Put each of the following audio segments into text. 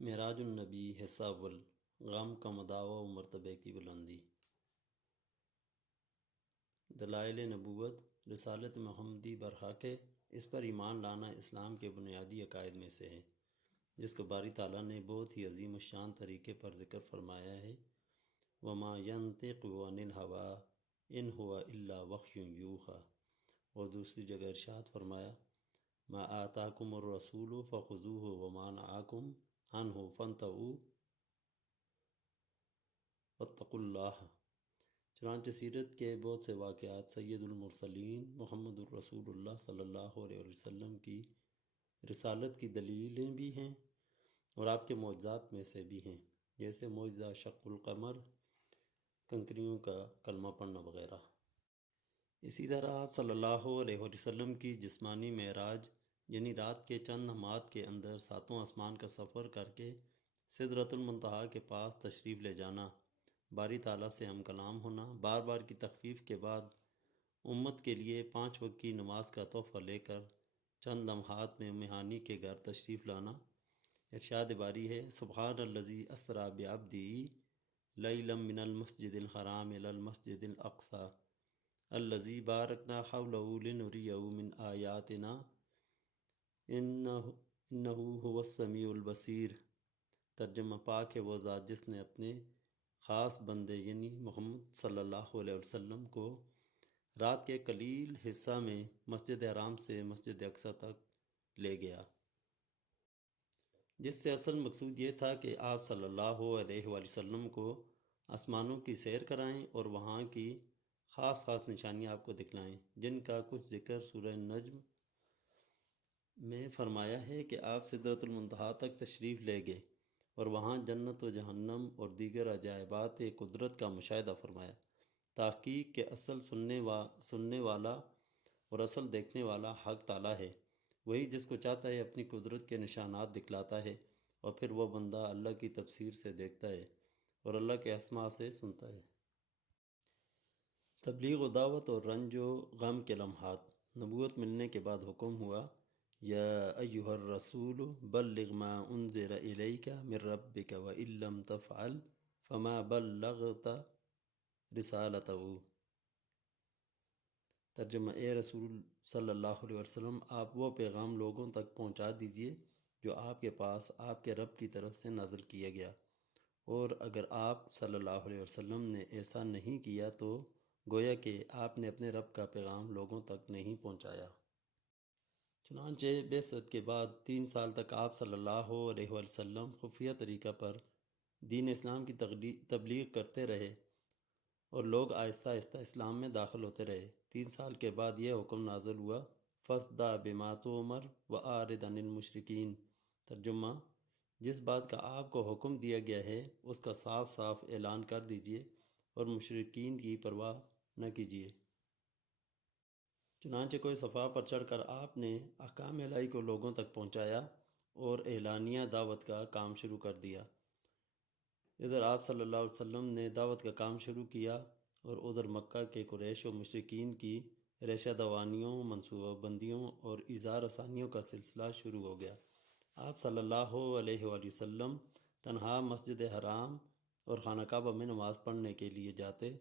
معراج النبی حصہ اول غم کا مداوع و مرتبے کی بلندی۔ دلائل نبوت رسالت محمدی برحق ہے، اس پر ایمان لانا اسلام کے بنیادی عقائد میں سے ہے، جس کو باری تعالیٰ نے بہت ہی عظیم الشان طریقے پر ذکر فرمایا ہے۔ وما ینطق عن الہویٰ ان ہوا الا وحی یوحیٰ، اور دوسری جگہ ارشاد فرمایا ما آتاکم الرسول فخذوہ وما نہاکم عنہ فانتہوا واتقوا اللہ۔ چنانچہ سیرت کے بہت سے واقعات سید المرسلین محمد الرسول اللہ صلی اللہ علیہ وسلم کی رسالت کی دلیلیں بھی ہیں اور آپ کے معجزات میں سے بھی ہیں، جیسے معجزہ شق القمر، کنکریوں کا کلمہ پڑھنا وغیرہ۔ اسی طرح آپ صلی اللہ علیہ وسلم کی جسمانی معراج، یعنی رات کے چند لمحات کے اندر ساتوں آسمان کا سفر کر کے سدرۃ المنتہا کے پاس تشریف لے جانا، باری تعالیٰ سے ہم کلام ہونا، بار بار کی تخفیف کے بعد امت کے لیے 5 وقت کی نماز کا تحفہ لے کر چند لمحات میں مہانی کے گھر تشریف لانا۔ ارشاد باری ہے سبحان الذی اسریٰ بعبدہ لیلا من المسجد الحرام الی المسجد الاقصی الذی بارکنا حولہ لنریہ من آیاتنا انہ هو السمیع البصیر۔ ترجمہ پاک ہے وہ ذات جس نے اپنے خاص بندے یعنی محمد صلی اللہ علیہ وسلم کو رات کے قلیل حصہ میں مسجد حرام سے مسجد اقصی تک لے گیا، جس سے اصل مقصود یہ تھا کہ آپ صلی اللہ علیہ وسلم کو آسمانوں کی سیر کرائیں اور وہاں کی خاص نشانیاں آپ کو دکھلائیں، جن کا کچھ ذکر سورہ نجم میں فرمایا ہے کہ آپ سدرۃ المنتہا تک تشریف لے گئے اور وہاں جنت و جہنم اور دیگر عجائبات قدرت کا مشاہدہ فرمایا۔ تحقیق کہ اصل سننے والا اور اصل دیکھنے والا حق تعالیٰ ہے، وہی جس کو چاہتا ہے اپنی قدرت کے نشانات دکھلاتا ہے، اور پھر وہ بندہ اللہ کی تبصیر سے دیکھتا ہے اور اللہ کے اسماء سے سنتا ہے۔ تبلیغ و دعوت اور رنج و غم کے لمحات۔ نبوت ملنے کے بعد حکم ہوا یا ایھا الرسول بلغ ما انزل الیک من ربک وان لم تفعل فما بلغت رسالتہ۔ ترجمہ اے رسول صلی اللہ علیہ وسلم، آپ وہ پیغام لوگوں تک پہنچا دیجئے جو آپ کے پاس آپ کے رب کی طرف سے نازل کیا گیا، اور اگر آپ صلی اللہ علیہ وسلم نے ایسا نہیں کیا تو گویا کہ آپ نے اپنے رب کا پیغام لوگوں تک نہیں پہنچایا۔ چنانچہ بعثت کے بعد 3 سال تک آپ صلی اللہ علیہ وسلم خفیہ طریقہ پر دین اسلام کی تبلیغ کرتے رہے اور لوگ آہستہ آہستہ اسلام میں داخل ہوتے رہے۔ 3 سال کے بعد یہ حکم نازل ہوا فاصدع بما تؤمر واعرض عن المشرکین۔ ترجمہ جس بات کا آپ کو حکم دیا گیا ہے اس کا صاف صاف اعلان کر دیجئے اور مشرکین کی پرواہ نہ کیجیے۔ چنانچہ کوہ صفا پر چڑھ کر آپ نے احکام الہی کو لوگوں تک پہنچایا اور اعلانیہ دعوت کا کام شروع کر دیا۔ ادھر آپ صلی اللہ علیہ وسلم نے دعوت کا کام شروع کیا اور ادھر مکہ کے قریش و مشرکین کی ریشہ دوانیوں، منصوبہ بندیوں اور اظہار آسانیوں کا سلسلہ شروع ہو گیا۔ آپ صلی اللہ علیہ وآلہ وسلم تنہا مسجد حرام اور خانہ کعبہ میں نماز پڑھنے کے لیے جاتے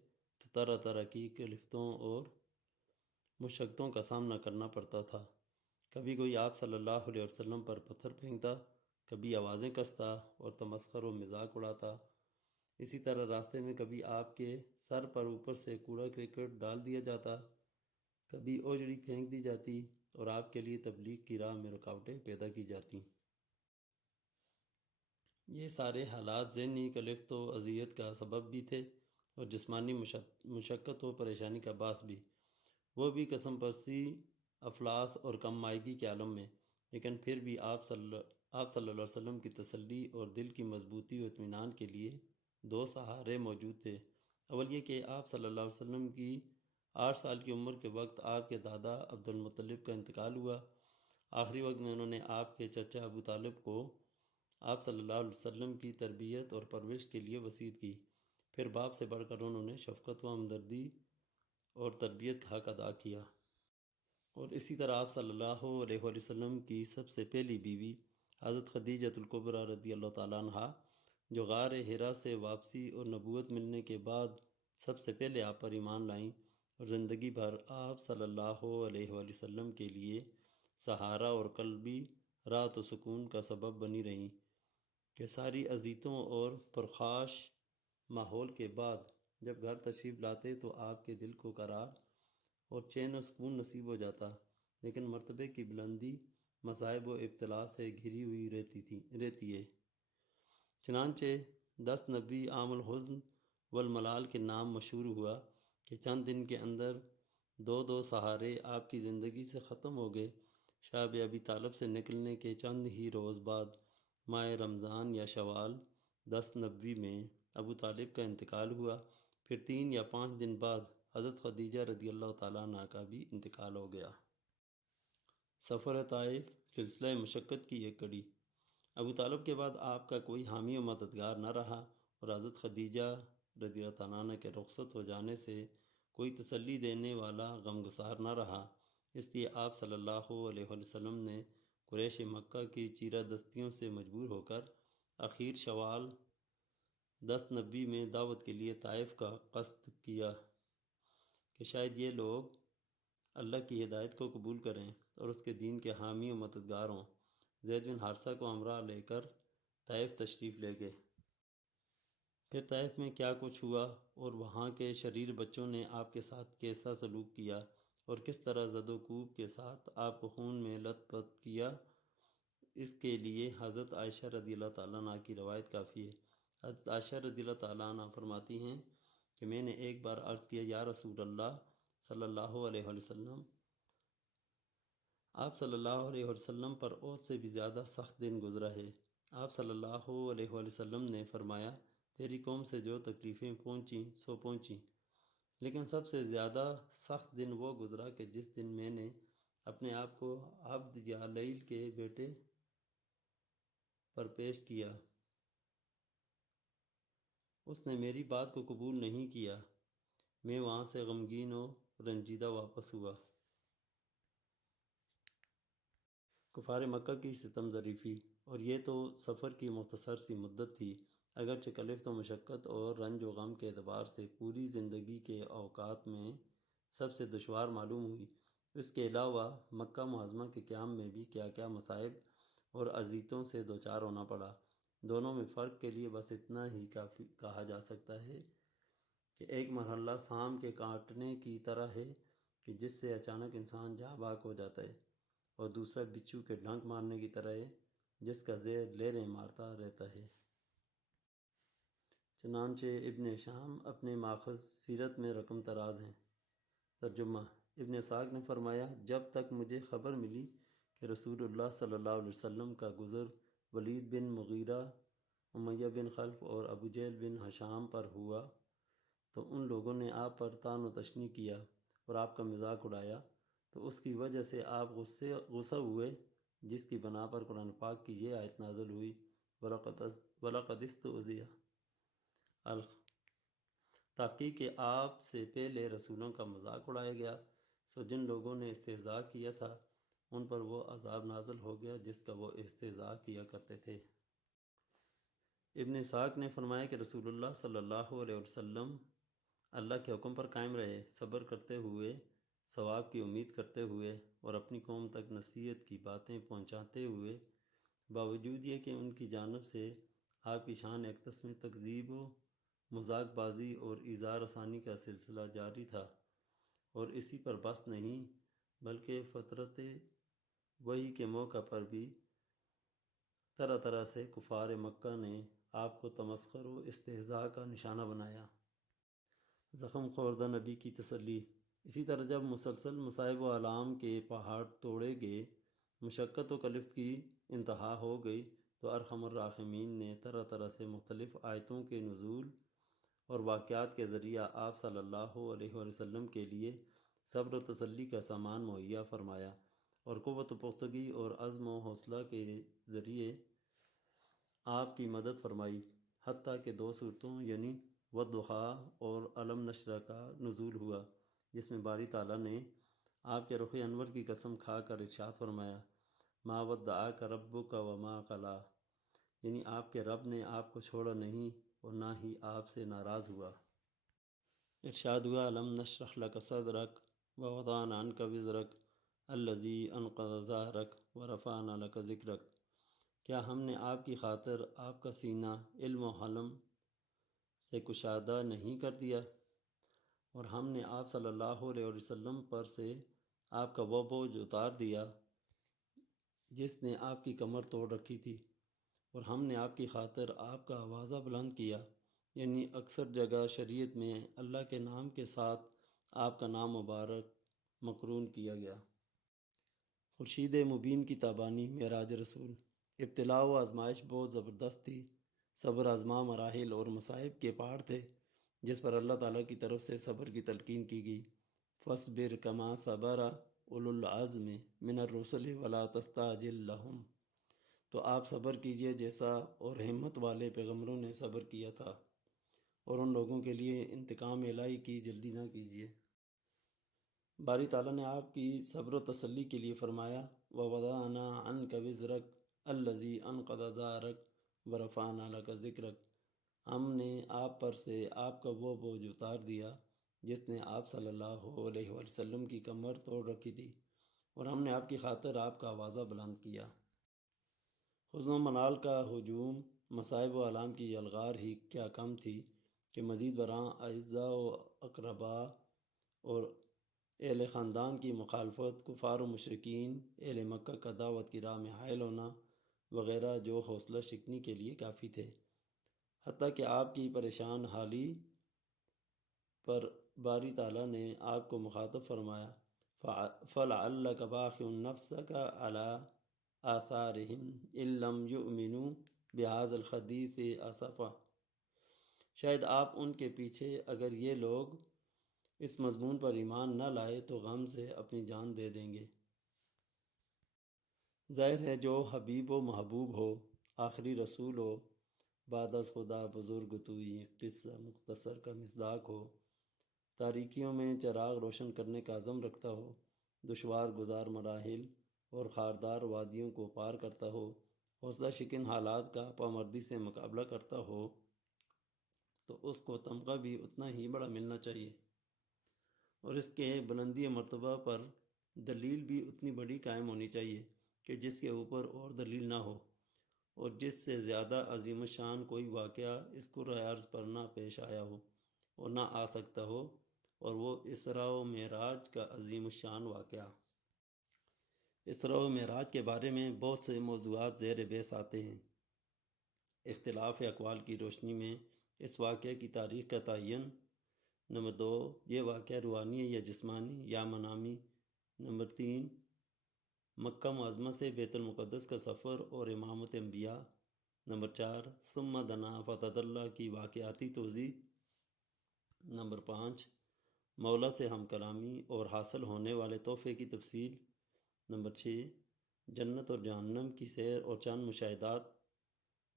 تو طرح طرح کی کلفتوں اور مشقتوں کا سامنا کرنا پڑتا تھا۔ کبھی کوئی آپ صلی اللہ علیہ وسلم پر پتھر پھینکتا، کبھی آوازیں کستا اور تمسخر و مذاق اڑاتا۔ اسی طرح راستے میں کبھی آپ کے سر پر اوپر سے کوڑا کرکٹ ڈال دیا جاتا، کبھی اوجڑی پھینک دی جاتی اور آپ کے لیے تبلیغ کی راہ میں رکاوٹیں پیدا کی جاتی۔ یہ سارے حالات ذہنی کلفت و اذیت کا سبب بھی تھے اور جسمانی مشقت و پریشانی کا باعث بھی، وہ بھی قسم پرسی، افلاس اور کم مائگی کے عالم میں۔ لیکن پھر بھی آپ صلی اللہ علیہ وسلم کی تسلی اور دل کی مضبوطی و اطمینان کے لیے 2 سہارے موجود تھے۔ اول یہ کہ آپ صلی اللہ علیہ وسلم کی 8 سال کی عمر کے وقت آپ کے دادا عبد المطلب کا انتقال ہوا۔ آخری وقت میں انہوں نے آپ کے چچا ابو طالب کو آپ صلی اللہ علیہ وسلم کی تربیت اور پرورش کے لیے وصیت کی۔ پھر باپ سے بڑھ کر انہوں نے شفقت و ہمدردی اور تربیت کا حق ادا کیا، اور اسی طرح آپ صلی اللہ علیہ وسلم کی سب سے پہلی بیوی حضرت خدیجۃ الکبریٰ رضی اللہ تعالیٰ عنہ جو غار حرا سے واپسی اور نبوت ملنے کے بعد سب سے پہلے آپ پر ایمان لائیں اور زندگی بھر آپ صلی اللہ علیہ وآلہ وسلم کے لیے سہارا اور قلبی راحت و سکون کا سبب بنی رہیں، کہ ساری اذیتوں اور پرخاش ماحول کے بعد جب گھر تشریف لاتے تو آپ کے دل کو قرار اور چین و سکون نصیب ہو جاتا، لیکن مرتبے کی بلندی مصائب و ابتلا سے گھری ہوئی رہتی ہے۔ چنانچہ 10 نبی عام الحزن والملال کے نام مشہور ہوا کہ چند دن کے اندر دو سہارے آپ کی زندگی سے ختم ہو گئے۔ شاب ابی طالب سے نکلنے کے چند ہی روز بعد ماہ رمضان یا شوال 10 نبوی میں ابو طالب کا انتقال ہوا، پھر 3 یا 5 دن بعد حضرت خدیجہ رضی اللہ تعالیٰ عنہ کا بھی انتقال ہو گیا۔ سفر طائف سلسلہ مشقت کی ایک کڑی۔ ابو طالب کے بعد آپ کا کوئی حامی و مددگار نہ رہا اور حضرت خدیجہ رضی اللہ تعالیٰ عنہ کے رخصت ہو جانے سے کوئی تسلی دینے والا غمگسار نہ رہا، اس لیے آپ صلی اللہ علیہ وسلم نے قریش مکہ کی چیرہ دستیوں سے مجبور ہو کر اخیر شوال 10 نبی میں دعوت کے لیے طائف کا قصد کیا کہ شاید یہ لوگ اللہ کی ہدایت کو قبول کریں اور اس کے دین کے حامی و مددگار ہوں۔ زید بن حارثہ کو ہمراہ لے کر طائف تشریف لے گئے۔ پھر طائف میں کیا کچھ ہوا اور وہاں کے شریر بچوں نے آپ کے ساتھ کیسا سلوک کیا اور کس طرح زد و کوب کے ساتھ آپ کو خون میں لت پت کیا، اس کے لیے حضرت عائشہ رضی اللہ تعالیٰ عنہ کی روایت کافی ہے۔ حضرت عائشہ رضی اللہ تعالیٰ عنہ فرماتی ہیں کہ میں نے ایک بار عرض کیا، یا رسول اللہ صلی اللہ علیہ وسلم، آپ صلی اللہ علیہ وسلم پر عہد سے بھی زیادہ سخت دن گزرا ہے۔ آپ صلی اللہ علیہ وسلم نے فرمایا، تیری قوم سے جو تکلیفیں پہنچیں سو پہنچیں، لیکن سب سے زیادہ سخت دن وہ گزرا کہ جس دن میں نے اپنے آپ کو عبد یا لیل کے بیٹے پر پیش کیا، اس نے میری بات کو قبول نہیں کیا، میں وہاں سے غمگین و رنجیدہ واپس ہوا۔ کفار مکہ کی ستم ظریفی، اور یہ تو سفر کی مختصر سی مدت تھی، اگرچہ کلفت و مشقت اور رنج و غم کے اعتبار سے پوری زندگی کے اوقات میں سب سے دشوار معلوم ہوئی۔ اس کے علاوہ مکہ معظمہ کے قیام میں بھی کیا کیا مصائب اور اذیتوں سے دوچار ہونا پڑا۔ دونوں میں فرق کے لیے بس اتنا ہی کافی کہا جا سکتا ہے کہ ایک مرحلہ سام کے کاٹنے کی طرح ہے کہ جس سے اچانک انسان جاں بحق ہو جاتا ہے، اور دوسرا بچھو کے ڈنک مارنے کی طرح ہے جس کا زہر لیریں مارتا رہتا ہے۔ چنانچہ ابن ہشام اپنے ماخذ سیرت میں رقم تراز ہیں۔ ترجمہ: ابن اسحاق نے فرمایا، جب تک مجھے خبر ملی کہ رسول اللہ صلی اللہ علیہ وسلم کا گزر ولید بن مغیرہ، امیہ بن خلف اور ابو جہل بن ہشام پر ہوا تو ان لوگوں نے آپ پر طعن و تشنیع کیا اور آپ کا مذاق اڑایا، تو اس کی وجہ سے آپ غصہ ہوئے، جس کی بنا پر قرآن پاک کی یہ آیت نازل ہوئی، وَلَقَدِ اسْتُهْزِئَ الخ، تحقیق کہ آپ سے پہلے رسولوں کا مذاق اڑایا گیا، سو جن لوگوں نے استہزاء کیا تھا ان پر وہ عذاب نازل ہو گیا جس کا وہ استہزاء کیا کرتے تھے۔ ابن اسحاق نے فرمایا کہ رسول اللہ صلی اللہ علیہ وسلم اللہ کے حکم پر قائم رہے، صبر کرتے ہوئے، ثواب کی امید کرتے ہوئے اور اپنی قوم تک نصیحت کی باتیں پہنچاتے ہوئے، باوجود یہ کہ ان کی جانب سے آپ کی شان اقدس میں تکذیب و مذاق بازی اور ایذا رسانی کا سلسلہ جاری تھا، اور اسی پر بس نہیں بلکہ فترت وحی کے موقع پر بھی طرح طرح سے کفار مکہ نے آپ کو تمسخر و استہزاء کا نشانہ بنایا۔ زخم خوردہ نبی کی تسلی۔ اسی طرح جب مسلسل مصائب و آلام کے پہاڑ توڑے گئے، مشقت و کلفت کی انتہا ہو گئی، تو ارحم الراحمین نے طرح طرح سے مختلف آیتوں کے نزول اور واقعات کے ذریعہ آپ صلی اللہ علیہ وسلم کے لیے صبر و تسلی کا سامان مہیا فرمایا، اور قوت و پختگی اور عزم و حوصلہ کے ذریعے آپ کی مدد فرمائی، حتیٰ کہ 2 صورتوں یعنی والضحیٰ اور علم نشرہ کا نزول ہوا، جس میں باری تعالیٰ نے آپ کے رخ انور کی قسم کھا کر ارشاد فرمایا، ما ودعک ربک وما قلی، یعنی آپ کے رب نے آپ کو چھوڑا نہیں اور نہ ہی آپ سے ناراض ہوا۔ ارشاد ہوا الم نشرح لک صدرک ووضعنا عنک وزرک الذی انقض ظہرک ورفعنا لک ذکرک، کیا ہم نے آپ کی خاطر آپ کا سینہ علم و حلم سے کشادہ نہیں کر دیا، اور ہم نے آپ صلی اللہ علیہ وسلم پر سے آپ کا وہ بوجھ اتار دیا جس نے آپ کی کمر توڑ رکھی تھی، اور ہم نے آپ کی خاطر آپ کا آوازہ بلند کیا، یعنی اکثر جگہ شریعت میں اللہ کے نام کے ساتھ آپ کا نام مبارک مقرون کیا گیا۔ خورشید مبین کی تابانی معراج رسول۔ ابتلاء و آزمائش بہت زبردست تھی، صبر آزما مراحل اور مصائب کے پہاڑ تھے جس پر اللہ تعالیٰ کی طرف سے صبر کی تلقین کی گئی۔ فاصبر کما صبر اولو العزم من الرسل ولا تستعجل لہم، تو آپ صبر کیجئے جیسا اور ہمت والے پیغمبروں نے صبر کیا تھا، اور ان لوگوں کے لیے انتقام الہی کی جلدی نہ کیجیے۔ باری تعالیٰ نے آپ کی صبر و تسلی کے لیے فرمایا وَوَضَعْنَا عَنْكَ وِزْرَكَ الَّذِي أَنْقَضَ ظَهْرَكَ وَرَفَعْنَا لَكَ ذِكْرَكَ، ہم نے آپ پر سے آپ کا وہ بوجھ اتار دیا جس نے آپ صلی اللہ علیہ وسلم کی کمر توڑ رکھی تھی، اور ہم نے آپ کی خاطر آپ کا آوازہ بلند کیا۔ حزن و ملال کا ہجوم، مصائب و آلام کی یلغار ہی کیا کم تھی کہ مزید برآں اعزاء و اقرباء اور اہل خاندان کی مخالفت، کفار و مشرکین، اہل مکہ کا دعوت کی راہ میں حائل ہونا وغیرہ جو حوصلہ شکنی کے لیے کافی تھے، حتیٰ کہ آپ کی پریشان حالی پر باری تعالیٰ نے آپ کو مخاطب فرمایا فَلَعَلَّكَ بَاخِعٌ نَفْسَكَ عَلَىٰ آثَارِهِمْ إِن لَّمْ يُؤْمِنُوا بِهَٰذَا الْحَدِيثِ آسَفًا، شاید آپ ان کے پیچھے اگر یہ لوگ اس مضمون پر ایمان نہ لائے تو غم سے اپنی جان دے دیں گے۔ ظاہر ہے جو حبیب و محبوب ہو، آخری رسول ہو، بعد از خدا بزرگ توئی، قصہ مختصر کا مصداق ہو، تاریکیوں میں چراغ روشن کرنے کا عزم رکھتا ہو، دشوار گزار مراحل اور خاردار وادیوں کو پار کرتا ہو، حوصلہ شکن حالات کا پامردی سے مقابلہ کرتا ہو، تو اس کو تمغہ بھی اتنا ہی بڑا ملنا چاہیے، اور اس کے بلندی مرتبہ پر دلیل بھی اتنی بڑی قائم ہونی چاہیے کہ جس کے اوپر اور دلیل نہ ہو، اور جس سے زیادہ عظیم الشان کوئی واقعہ اس کرۂ ارض پر نہ پیش آیا ہو اور نہ آ سکتا ہو، اور وہ اسراء و معراج کا عظیم الشان واقعہ۔ اسراء و معراج کے بارے میں بہت سے موضوعات زیر بحث آتے ہیں۔ اختلاف اقوال کی روشنی میں اس واقعے کی تاریخ کا تعین۔ نمبر 2، یہ واقعہ روحانی ہے یا جسمانی یا منامی؟ نمبر 3، مکہ معظمہ سے بیت المقدس کا سفر اور امامت انبیاء۔ نمبر 4، ثم دنا فتدلی کی واقعاتی توضیح۔ نمبر 5، مولا سے ہم کلامی اور حاصل ہونے والے تحفے کی تفصیل۔ نمبر 6، جنت اور جہنم کی سیر اور چند مشاہدات۔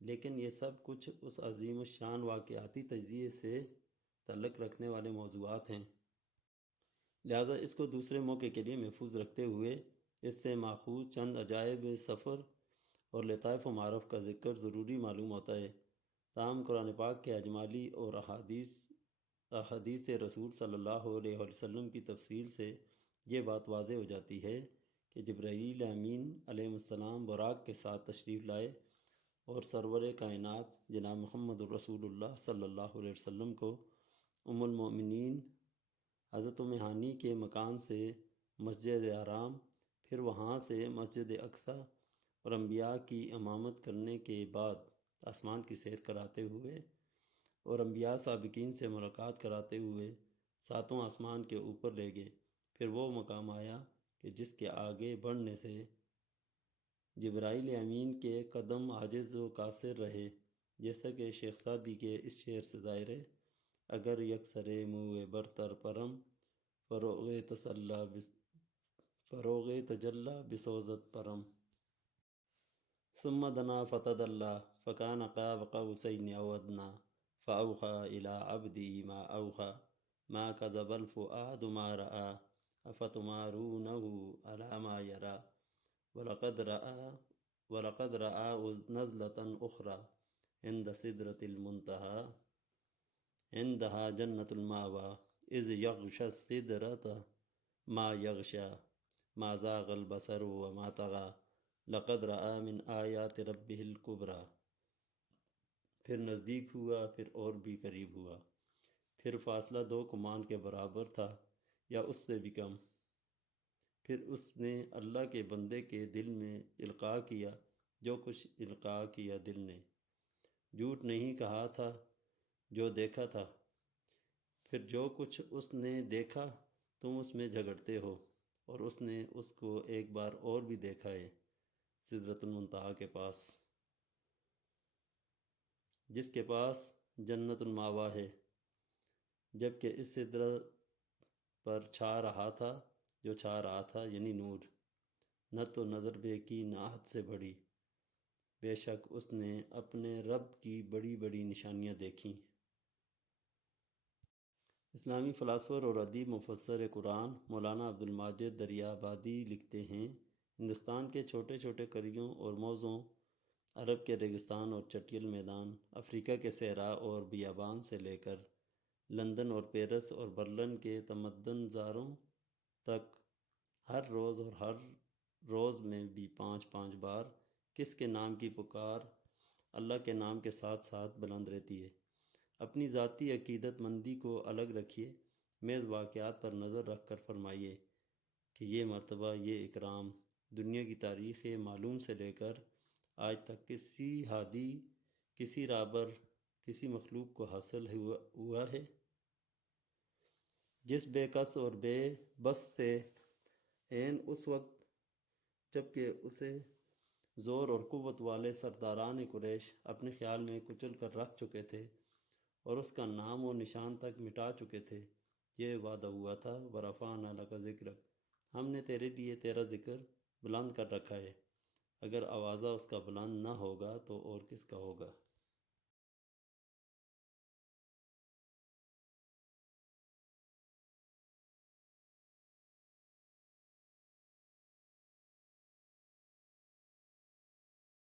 لیکن یہ سب کچھ اس عظیم الشان واقعاتی تجزیے سے تعلق رکھنے والے موضوعات ہیں، لہذا اس کو دوسرے موقع کے لیے محفوظ رکھتے ہوئے اس سے ماخوذ چند عجائب سفر اور لطائف و معارف کا ذکر ضروری معلوم ہوتا ہے۔ تاہم قرآن پاک کے اجمالی اور احادیث رسول صلی اللہ علیہ وسلم کی تفصیل سے یہ بات واضح ہو جاتی ہے کہ جبرائیل امین علیہ السلام براق کے ساتھ تشریف لائے اور سرور کائنات جناب محمد الرسول اللہ صلی اللہ علیہ وسلم کو ام المؤمنین حضرت ام ہانی کے مکان سے مسجد حرام، پھر وہاں سے مسجد اقصیٰ اور انبیاء کی امامت کرنے کے بعد آسمان کی سیر کراتے ہوئے اور انبیاء سابقین سے ملاقات کراتے ہوئے ساتوں آسمان کے اوپر لے گئے۔ پھر وہ مقام آیا کہ جس کے آگے بڑھنے سے جبرائیل امین کے قدم عاجز و قاصر رہے، جیسا کہ شیخ سعدی کے اس شعر سے ظاہر ہے اگر یکسر منہ برتر پرم، فروغ تجلی بسوزت پرم۔ ثم دنا فتدلی فکان قاب قوسین او ادنی فاوحی الی عبدہ ما اوحی ما کذب الفؤاد ما رأی افتمارونہ علی ما یری وَلَقَدْ رَآهُ نَزْلَةً أُخْرَى عِنْدَ سِدْرَةِ الْمُنْتَهَى عِنْدَهَا جَنَّةُ الْمَأْوَى إِذْ يَغْشَى السِّدْرَةَ مَا يَغْشَى مَا زَاغَ الْبَصَرُ وَمَا طَغَى لَقَدْ رَآ مِنْ آيَاتِ رَبِّهِ الْكُبْرَى۔ پھر نزدیک ہوا، پھر اور بھی قریب ہوا، پھر فاصلہ 2 کمان کے برابر تھا یا اس سے بھی کم۔ پھر اس نے اللہ کے بندے کے دل میں القاء کیا جو کچھ القاء کیا دل نے، جھوٹ نہیں کہا تھا جو دیکھا تھا۔ پھر جو کچھ اس نے دیکھا تم اس میں جھگڑتے ہو، اور اس نے اس کو ایک بار اور بھی دیکھا ہے سدرۃ المنتہا کے پاس، جس کے پاس جنت الماوا ہے، جبکہ اس سدرت پر چھا رہا تھا جو چھا رہا تھا، یعنی نور، نہ تو نظر بے کی نہ حد سے بڑی، بے شک اس نے اپنے رب کی بڑی بڑی نشانیاں دیکھیں۔ اسلامی فلاسفر اور ادیب مفسر قرآن مولانا عبدالماجد دریابادی لکھتے ہیں، ہندوستان کے چھوٹے چھوٹے قریوں اور موضعوں، عرب کے ریگستان اور چٹیل میدان، افریقہ کے صحرا اور بیابان سے لے کر لندن اور پیرس اور برلن کے تمدن زاروں تک، ہر روز اور ہر روز میں بھی 5 بار کس کے نام کی پکار اللہ کے نام کے ساتھ ساتھ بلند رہتی ہے۔ اپنی ذاتی عقیدت مندی کو الگ رکھیے، محض واقعات پر نظر رکھ کر فرمائیے کہ یہ مرتبہ، یہ اکرام دنیا کی تاریخ معلوم سے لے کر آج تک کسی ہادی، کسی رابر، کسی مخلوق کو حاصل ہوا ہے؟ جس بے کس اور بے بس سے عین اس وقت جبکہ اسے زور اور قوت والے سرداران قریش اپنے خیال میں کچل کر رکھ چکے تھے اور اس کا نام و نشان تک مٹا چکے تھے، یہ وعدہ ہوا تھا، وَرَفَعْنَا لَكَ ذِكْرَكَ، ہم نے تیرے لیے تیرا ذکر بلند کر رکھا ہے۔ اگر آوازہ اس کا بلند نہ ہوگا تو اور کس کا ہوگا؟